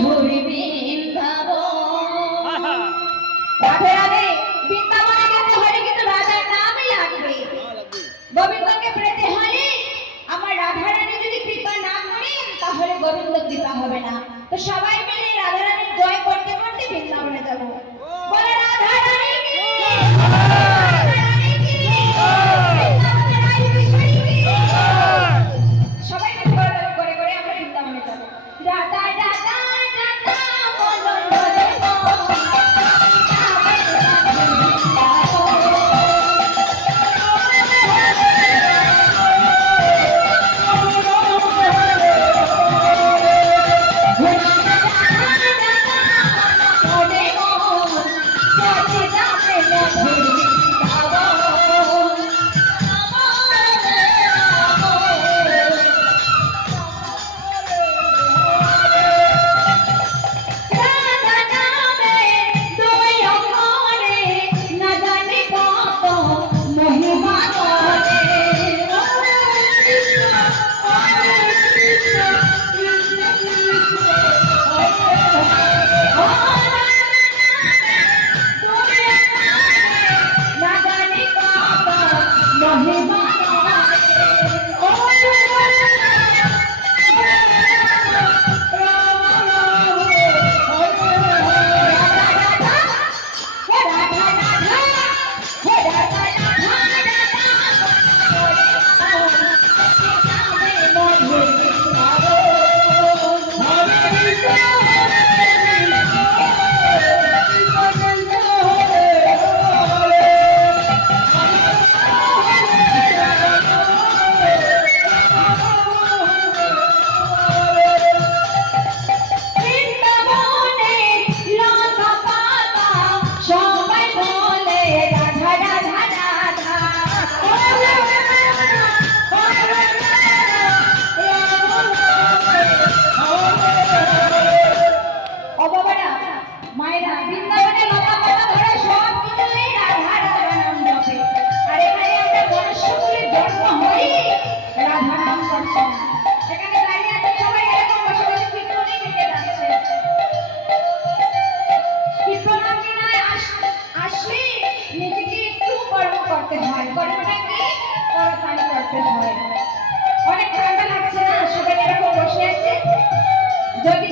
মধুর বৃন্দাবন। রাধে রাধে বৃন্দাবনে যেতে হলে কিন্তু রাধার নামই লাগবে। গোবিন্দকে পেতে হলে আমার রাধারানী যদি কৃপা না করেন তাহলে গোবিন্দ কৃপা হবে না। তো সবাই মিলে রাধারানীর জয় করতে করতে বৃন্দাবনে যাব। বলে রাধারানী কি সবাই মিলে করে করে আমরা বৃন্দাবনে যাব। রাধা রাধা রাধা বলো অনেক ঠান্ডা লাগছে না, সবাই এরকম বসে আছে। যদি